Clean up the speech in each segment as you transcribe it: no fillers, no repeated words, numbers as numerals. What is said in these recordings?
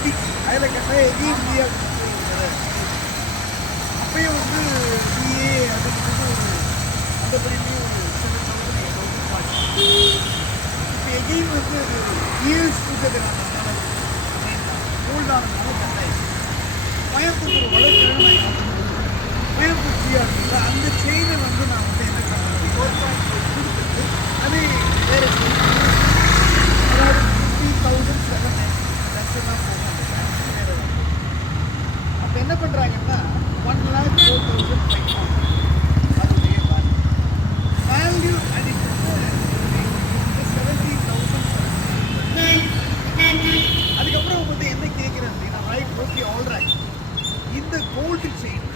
மாட்டிச்சு. அதில் கேட்டால் again India அப்பயும் வந்து சிஏ அதுக்கு ஒரு அந்த பிரிவிலையும் ஒரு 7,000 8,000 இப்போ எகெயின் வந்து அது இயர்ஸ் கொடுத்ததுனால கோல்டானதுனால கட்டாயிடுச்சு. கோயம்புத்தூர் ஒரு வளர்ச்சி கோயம்புத்தூர் ஜிஆர்டியில் அந்த செயினை வந்து நான் வந்து என்ன பண்ணுறேன் கொடுத்துட்டு அதே வேறு செயின் அதாவது 50,700 லட்சம் தான் போகும் வேறு அப்போ என்ன பண்ணுறாங்கன்னா 1,04,500 அதோடைய வேல்யூ அடிக்கிறது 70,700. அதுக்கப்புறம் வந்து என்ன கேட்குறேன் அப்படின்னா ரைட் ஓகே ஆல் ரைட் இந்த gold chain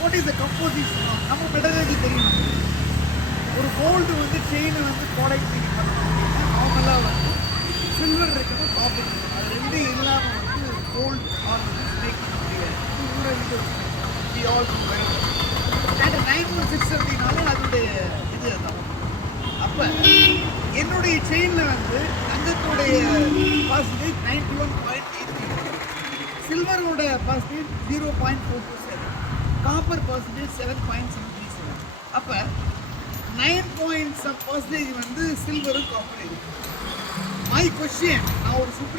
what is the composition நம்ம மெட்டலர்ஜி தெரியும். ஒரு கோல்டு வந்து செயினை வந்து ப்ராடக்ட் நீங்கள் பண்ணணும் அப்படின்னா நார்மலாக வந்து சில்வர் இருக்கணும் காப்பர் இருக்கணும். அது ரெண்டும் இல்லாமல் வந்து கோல்டு ஆர்னமெண்ட்ஸ் மேக் பண்ண முடியாது. இது கூட இது we all do right and 916 அப்படின்னாலும் அதனுடைய இது தான். அப்போ என்னுடைய செயினில் வந்து தங்கத்துடைய பர்சன்டேஜ் 91.83, சில்வரோட பர்சன்டேஜ் 0.427, காப்பர் பர்சன்டேஜ் 7.737. அப்போ 9% வந்து சில்வரும் காப்பர் இருக்கு. மை கொஸ்டின், நான் ஒரு சுப்ரீம்